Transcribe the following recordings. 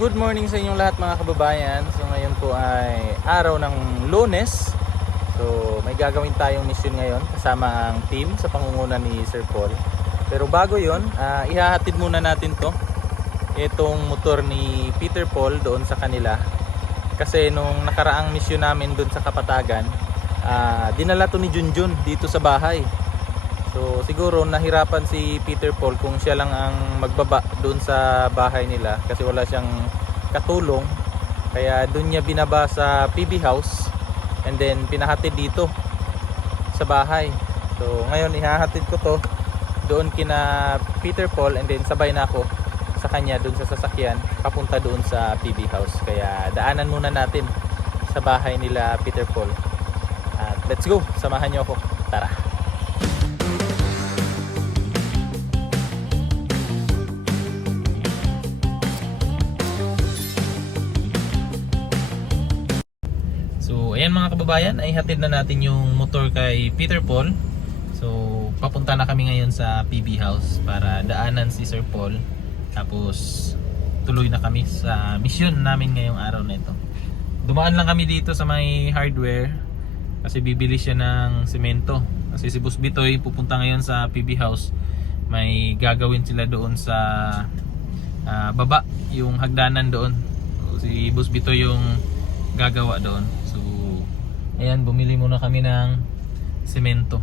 Good morning sa inyong lahat mga kababayan. So ngayon po ay araw ng Lunes. So may gagawin tayong mission ngayon kasama ang team sa pangunguna ni Sir Paul. Pero bago yon, ihahatid muna natin itong motor ni Peter Paul doon sa kanila. Kasi nung nakaraang mission namin doon sa Kapatagan, dinala to ni Junjun dito sa bahay. So siguro nahirapan si Peter Paul kung siya lang ang magbaba doon sa bahay nila kasi wala siyang katulong. Kaya doon niya binaba sa PB house and then pinahatid dito sa bahay. So ngayon ihahatid ko to doon kina Peter Paul and then sabay na ako sa kanya doon sa sasakyan papunta doon sa PB house. Kaya daanan muna natin sa bahay nila Peter Paul. At let's go, samahan niyo ako. Tara. So ayan mga kababayan, ay hatid na natin yung motor kay Peter Paul. So papunta na kami ngayon sa PB house para daanan si Sir Paul. Tapos tuloy na kami sa mission namin ngayong araw na ito. Dumaan lang kami dito sa may hardware kasi bibili siya ng semento. Kasi si Boss Bitoy pupunta ngayon sa PB house. May gagawin sila doon sa baba, yung hagdanan doon. So, si Boss Bitoy yung gagawa doon. Ayan, bumili muna kami ng semento.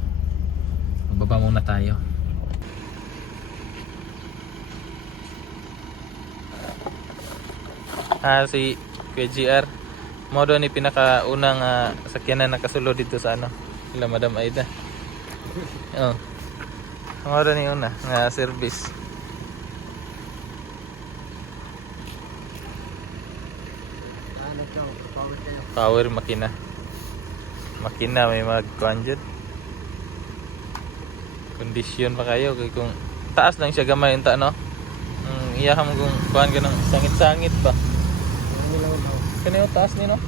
Magbaba muna tayo. Si Kuya GR modo ni pinakaunang sakyanan nakasulod dito sa ila Madam Aida. Modo ni una nga service. Power makina may magkuhan dyan. Kondisyon pa kayo kung taas lang siya gamay unta iyaham kung kuhan ka ng sangit-sangit pa kanino taas ni no.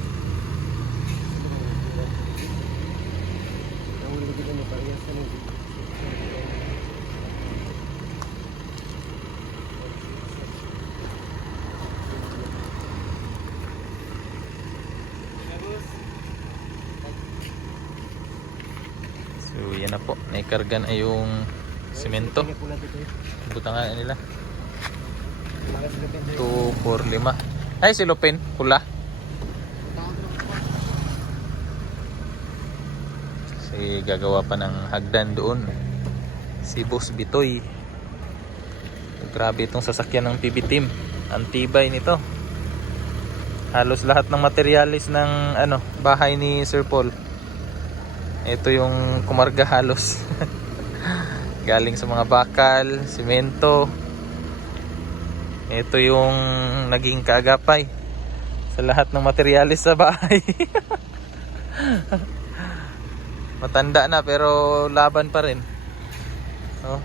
So yan na po, naikarga na yung semento. Butangan nila 245. Ay, silupin pula. Kasi gagawa pa ng hagdan doon si Boss Bitoy. Grabe itong sasakyan ng PB team. Ang tibay nito. Halos lahat ng materialis ng bahay ni Sir Paul, ito yung kumarga halos. Galing sa mga bakal, simento. Ito yung naging kaagapay sa lahat ng materialis sa bahay. Matanda na pero laban pa rin. Oh.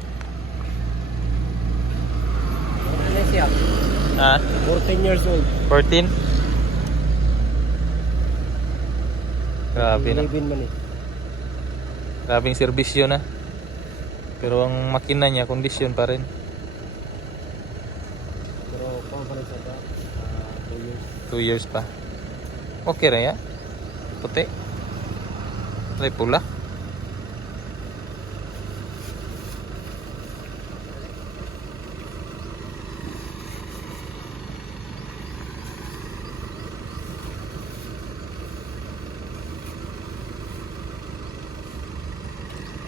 14 years old. 14? Grabe na. Grabing serbisyo na. Pero ang makina niya kondisyon pa rin. Pero kung pa rin sa 2 years. 2 years pa. Okay rin ya. Puti. Ay pula.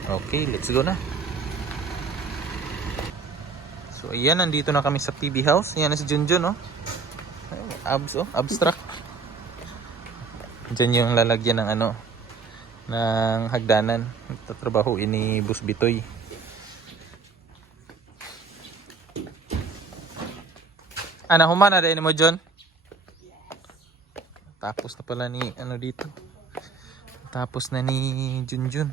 Okay, let's go na. So ayan, nandito na kami sa PB house. Ayan na si Junjun, abstract. Diyan yung lalagyan ng ng hagdanan. Tatrabaho ini Boss Bitoy. Humana din mo, John. Tapos na pala ni dito. Tapos na ni Junjun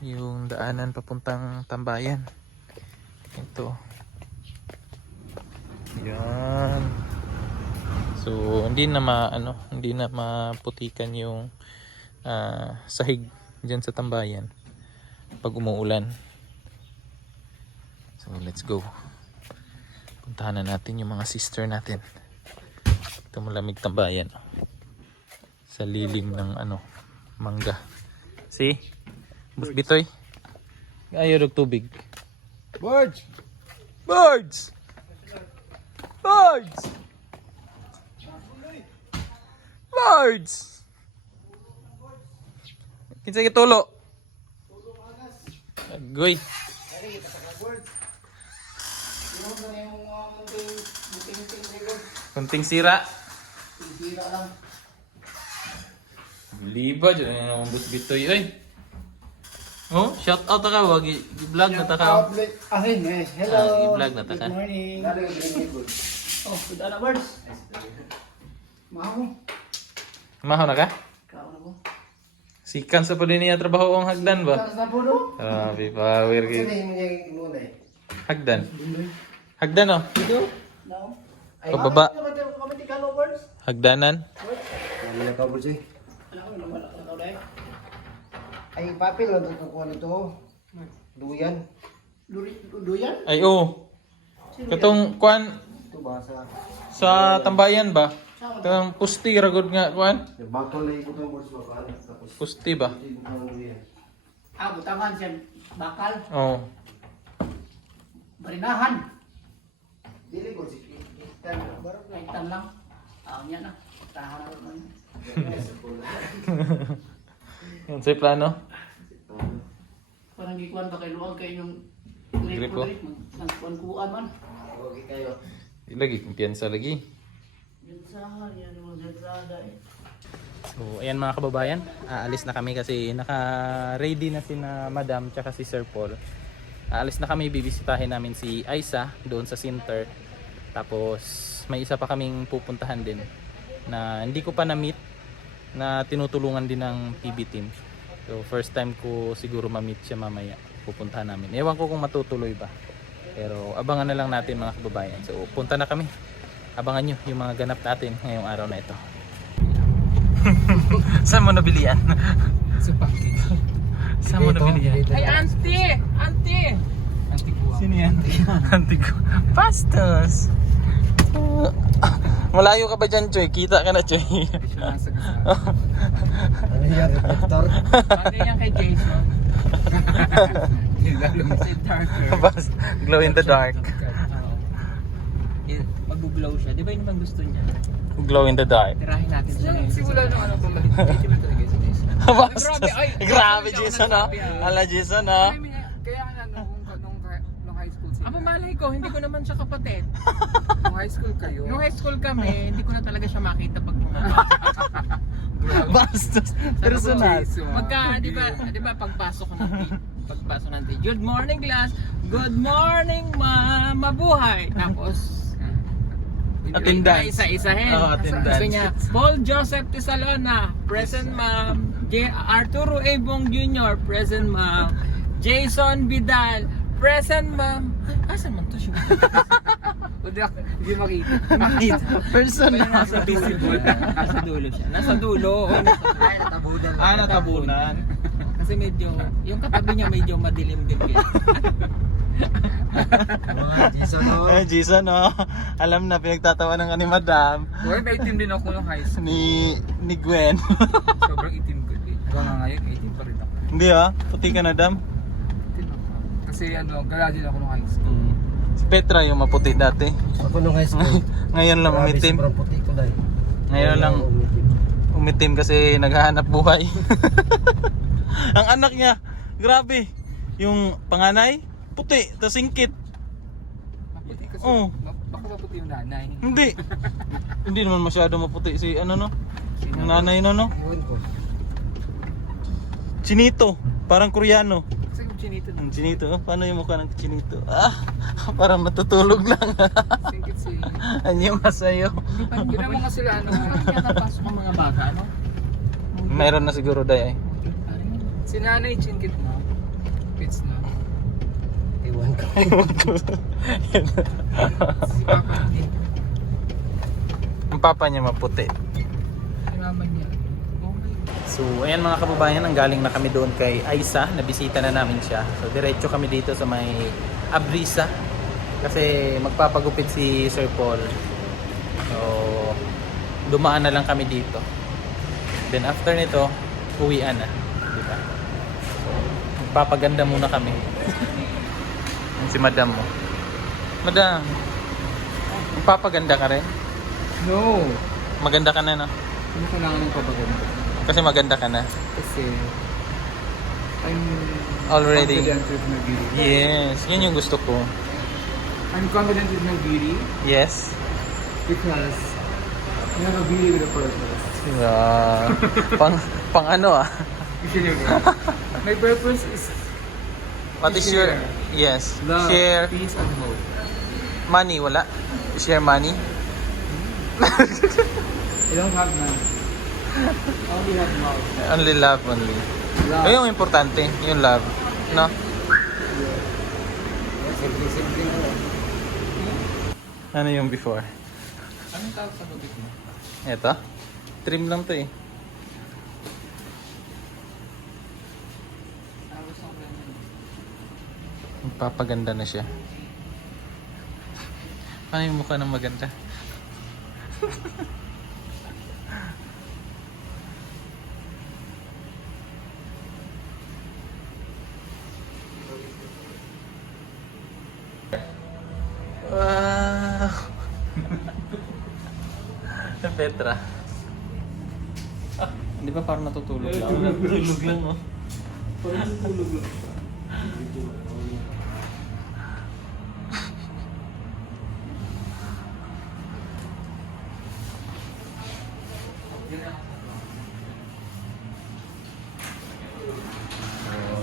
yung daanan papuntang Tambayan. Ito. Yan. So hindi na maputikan yung sahig diyan sa Tambayan pag umuulan. So let's go. Puntahan na natin yung mga sister natin. Ito malamig tambayan. Sa lilim ng ano, mangga. See? Bus Bitoy. Ayaw ng tubig. Birds! Birds! Birds! Birds! Kinsa gitulo? Agoy. Kunting sira. Liba dyan yung bus bitoy oy. Oh, shout out ka wag i-vlog na ta ka. Hello. I-vlog na ta ka. Good morning. Oh, good ana birds. Maho. Mahaw na ka? Kao na ko. Sikan sa pala niya trabaho ang hagdan ba? Taas na po do. Grabe, power kay. Hagdan. Hagdan oh. No. Pababa. Kamati ka no birds. Hagdanan. Kami na cover siya. Ano ko naman ako dai. Ay, papel lang ito kukuha nito. Duyan. Duyan? Ay oh. Katong kuan Ito ba sa... sa tambayan ba? Katong pusti ragod nga kuan. Bakal na ikot ang boards mo. Tapos... Pusti ba? ikot ang duyan. Ah, butangan siya bakal. Oh. Barinahan. Dili ko si... Barok na itan lang. Ah, yan na. Tahan na naman. Yung sa plano? Parang gikuan ba kay luwag kay yung Gripo. nagkuan-kuan man. Okay kayo. Lagi kumpiyansa lagi. Yan sa yan yung zada eh. So, ayan mga kababayan, aalis na kami kasi naka-ready na si na Madam tsaka si Sir Paul. Aalis na kami, bibisitahin namin si Aiza doon sa center. Tapos may isa pa kaming pupuntahan din na hindi ko pa na-meet na tinutulungan din ng PB team. So first time ko siguro ma-meet siya mamaya. Pupuntahan namin. Ewan ko kung matutuloy ba. Pero abangan na lang natin mga kababayan. So punta na kami. Abangan nyo yung mga ganap natin ngayong araw na ito. Saan mo nabili yan? Sa pangkin. Saan mo nabili yan? Ay, auntie! Auntie! Auntie ko. Sino yan? Antigo. Pastos! Malayo ka ba dyan, Choy? Kita ka na, Choy. Ano yan? Reflector? Ano yan kay Jason? Si Darker. Bas, glow in the dark. Mag-glow siya. Di ba yun bang gusto niya? Glow in the dark. Tirahin natin siya. Simula nung ano bumalik. Hindi mo talaga si Jason. Bastos. ay, Grabe, grabe Jason, siya, ha? nagsabi, Ala, Jason, ha? Kaya nga nung high school sila. Aba malay ko, hindi ko naman siya kapatid. Nung high school kayo. Nung high school kami, hindi ko na talaga siya makita pag bumaba. Bastos. Personal. Pagka, di ba pagpasok ko ng tea, good morning class, good morning ma, mabuhay. Tapos, Attendance. isa-isahin. Oo, attendance. Sabi niya, Paul Joseph Tisalona, present ma'am. Arturo A. Bong Jr., present ma'am. Jason Vidal, present ma'am. Ay, asan man to siya? Hindi makita. Makita. Personal. Nasa dulo. Nasa dulo siya. Nasa dulo. Ay, natabunan. Natabunan. Kasi medyo, yung katabi niya medyo madilim din. Jason, no? Jason, no? Alam na, pinagtatawanan ka ni Madam. Boy, may itim din ako nung high school. Ni Gwen. Sobrang itim ko din. Hanggang nga ngayon, itim pa rin ako. Hindi ah, puti ka na, Dam. Itim ako. Kasi gala din ako nung high school. Si Petra yung maputi dati. Ako nung high school. Ngayon lang Grabe, umitim. sobrang puti ko dahil. Ngayon lang umitim kasi naghahanap buhay. Ang anak niya, grabe. Yung panganay, puti, tas singkit. Maputi kasi. Oo. Baka maputi yung nanay. Hindi. Hindi naman masyado maputi si ano no. Yung nanay no no. Iwan ko. Chinito, parang Koreano. Kasi yung chinito na. Ang Chinito, paano yung mukha ng Chinito? Ah, parang natutulog lang. Singkit si... Anyo nga sa'yo. Hindi naman nga sila ano. Kaya napasok ang mga bata, no? Mayroon na siguro day. Si nanay chinkit na. Pits na. Iwan ko. Si papa hindi. Ang papa niya maputi. Si mama niya. Oh my God. So, ayan mga kababayan, ang galing na kami doon kay Aiza. Nabisita na namin siya. So, diretso kami dito sa may Abrisa. Kasi magpapagupit si Sir Paul. So, dumaan na lang kami dito. Then after nito, uwian na. Diba? So, magpapaganda muna kami. Yung si madam mo. Madam, magpapaganda ka rin? No. Maganda ka na, no? Ano kailangan ng papaganda? Kasi maganda ka na. Kasi I'm Already. confident with my beauty. Yes, yun yung gusto ko. I'm confident with my beauty Yes. because you have a beauty with a purpose. Yeah. pang ano ah? Usually, my purpose is What is your... Yes. love, Share peace, and hope. money, wala? Share money? I don't have none. I only have love. Only love only. Love. Yung importante, yung love. No? Simple-simple na lang. Ano yung before? Anong tawag sa bubik mo? Eto? Trim lang to eh. Tapos ang ganyan. Magpapaganda na siya. Paano yung mukha ng maganda? Wow! Petra. Hindi ba parang natutulog lang? Natutulog lang, no? Parang tutulog lang.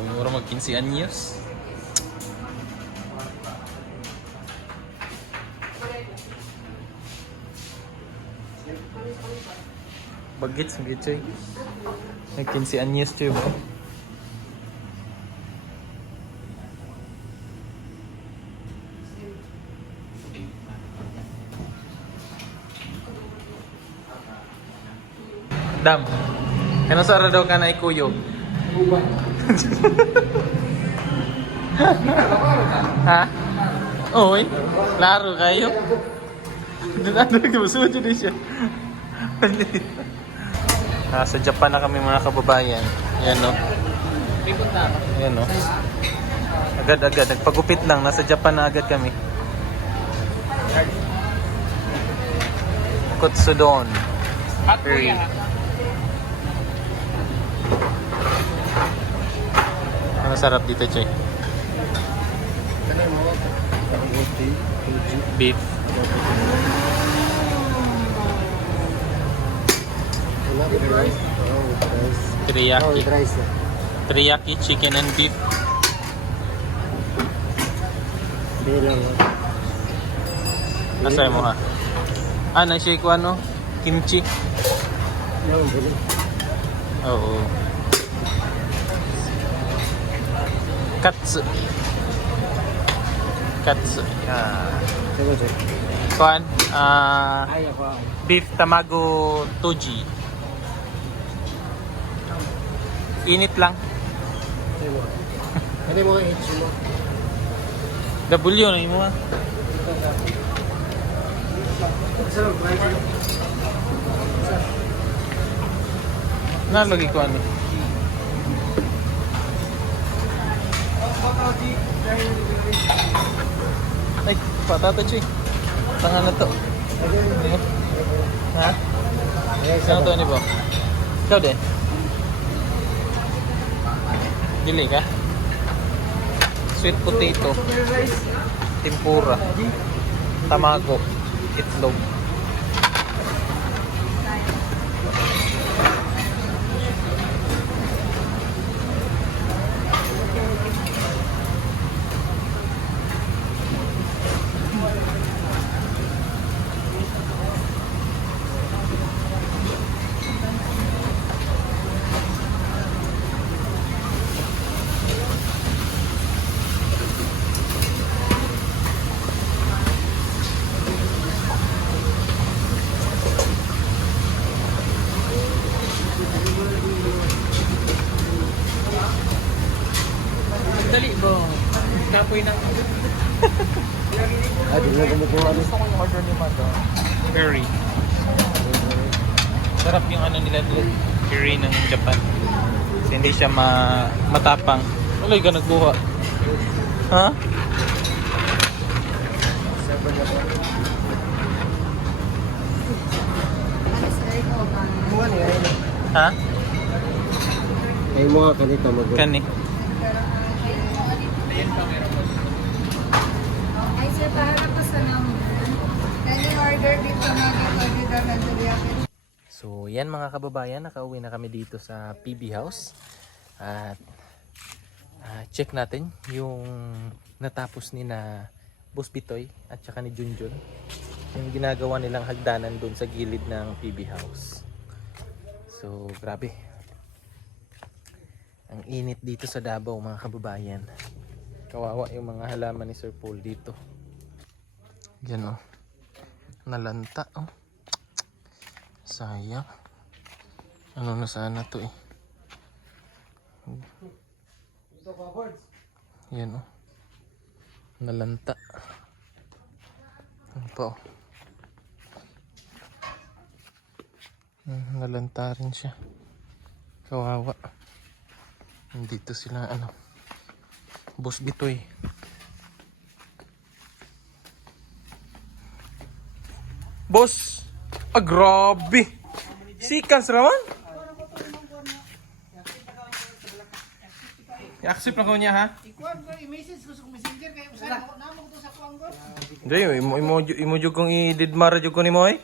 Siguro mag 15 anyos. Bagits, bagits eh. Mag 15 anyos cuy ba? Dam, ano sara daw ka na ikuyog? Uban. Ha? Oo, laro kayo. Ano nagmusunod din siya. Sa Japan na kami mga kababayan. Yan no. May punta ako. Yan no. Agad-agad. Nagpagupit lang. Nasa Japan na agad kami. Kutsudon. At Very. kuya. Ano sarap dito, Choy? Beef. Wala, with rice. Oh, with rice. Oh, Teriyaki. with rice. Teriyaki, chicken and beef. Hindi lang. Nasay mo ha? Nag-shake ko ano? Kimchi. No, bili. Oo. Katsu. Katsu. Sige, check. Kuan? Ay, ako. Beef tamago toji. Init lang. Ano mo? Ano mo ang itch mo? W na mo ha? Sarap, rice. Nalagi ko ano? Ay, patata Choy. Tanga na to. Hindi mo? Ha? Saan to ni ba? Ikaw din? Dili ka? Sweet potato. Tempura. Tamago. Itlog. Dali ba? Kapoy ng... Ay, di na kumukuha. Gusto ko yung order ni Madam. Curry. Sarap yung ano nila doon. Curry ng Japan. Kasi hindi siya matapang. Wala ka nagbuha. Ha? Mga niya yun. Ha? Ay mga kanita mag Kani. Ay, sir, paharap pa sa number. Can you order dito na dito na teriyaki? So yan mga kababayan, nakauwi na kami dito sa PB House. At check natin yung natapos ni na Boss Bitoy at saka ni Junjun. Yung ginagawa nilang hagdanan doon sa gilid ng PB House. So grabe. Ang init dito sa Davao mga kababayan. Kawawa yung mga halaman ni Sir Paul dito. Yan oh. Nalanta oh. Sayang. Ano na sana to eh. Ito ka boards. Yan oh. Nalanta. Ano pa oh. Nalanta rin siya. Kawawa. Dito sila ano. Boss Bitoy. Boss! Ah, grabe! Sikans raman? I-accept na ko niya ha? Ikuan ko i-message ko sa messenger kay usan ako namo ko to sa kuan ko. Hindi, imo kong i-didmar jud ko ni mo eh.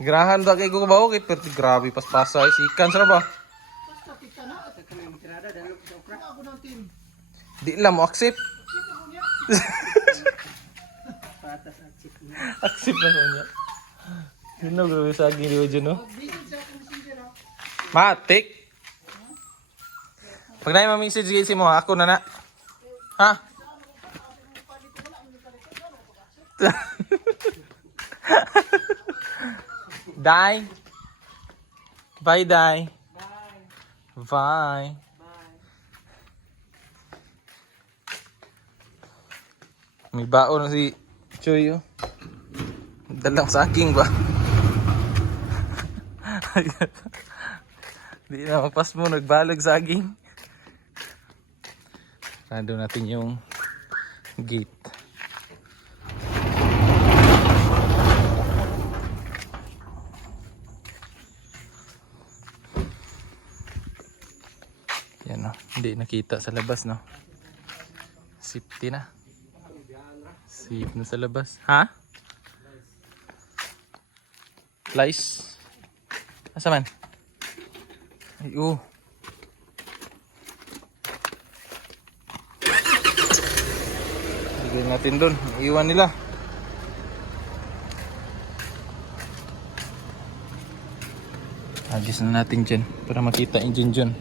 Grahan ba kay ko ba okay pero grabe paspasa sikans ra ba? Di lang mo accept. Accept na ko niya. Yun na grabe sa akin rin dyan no? Matik! Pag na yung maming message mo ako na na. Ha? Dai. Bye, Dai. Bye. May baon na si Choy, oh. Dalang saging ba? Di na mapas mo, nagbalag saging. Nando natin yung gate. Yan no, hindi nakita sa labas no. Safety na. Safe na sa labas. Ha? Lice. Asa man? Ay, Lagyan natin dun. Iwan nila. Agis na natin dyan para makita yung dyan.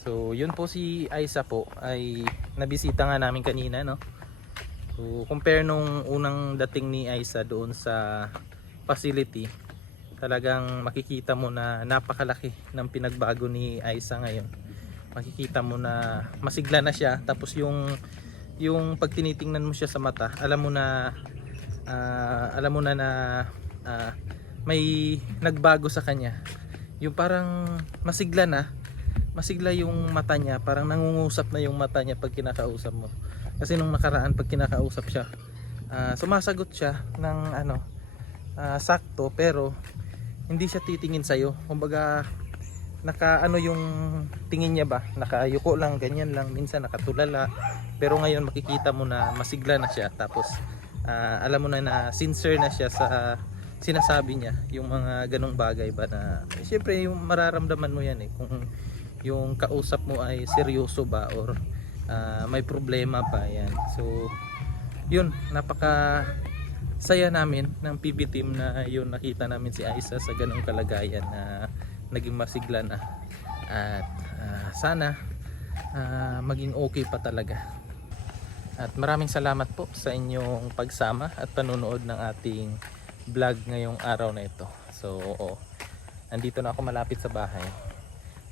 So yun po si Aiza po ay nabisita nga namin kanina no. So compare nung unang dating ni Aiza doon sa facility, talagang makikita mo na napakalaki ng pinagbago ni Aiza ngayon. Makikita mo na masigla na siya, tapos yung pag tinitingnan mo siya sa mata, alam mo na may nagbago sa kanya. Yung parang masigla yung mata niya, parang nangungusap na yung mata niya pag kinakausap mo. Kasi nung nakaraan pag kinakausap siya, sumasagot siya ng sakto, pero hindi siya titingin sa'yo. Kumbaga yung tingin niya ba, nakayuko lang, ganyan lang, minsan nakatulala. Pero ngayon makikita mo na masigla na siya, tapos alam mo na sincere na siya sa sinasabi niya, yung mga ganong bagay ba na siyempre yung mararamdaman mo yan eh, kung yung kausap mo ay seryoso ba or may problema pa yan. So yun, napaka saya namin ng PB team na yun, nakita namin si Aiza sa ganong kalagayan na naging masigla na, at sana maging okay pa talaga. At maraming salamat po sa inyong pagsama at panonood ng ating vlog ngayong araw na ito. So nandito na ako malapit sa bahay.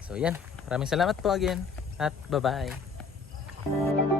So yan, maraming salamat po again at bye-bye.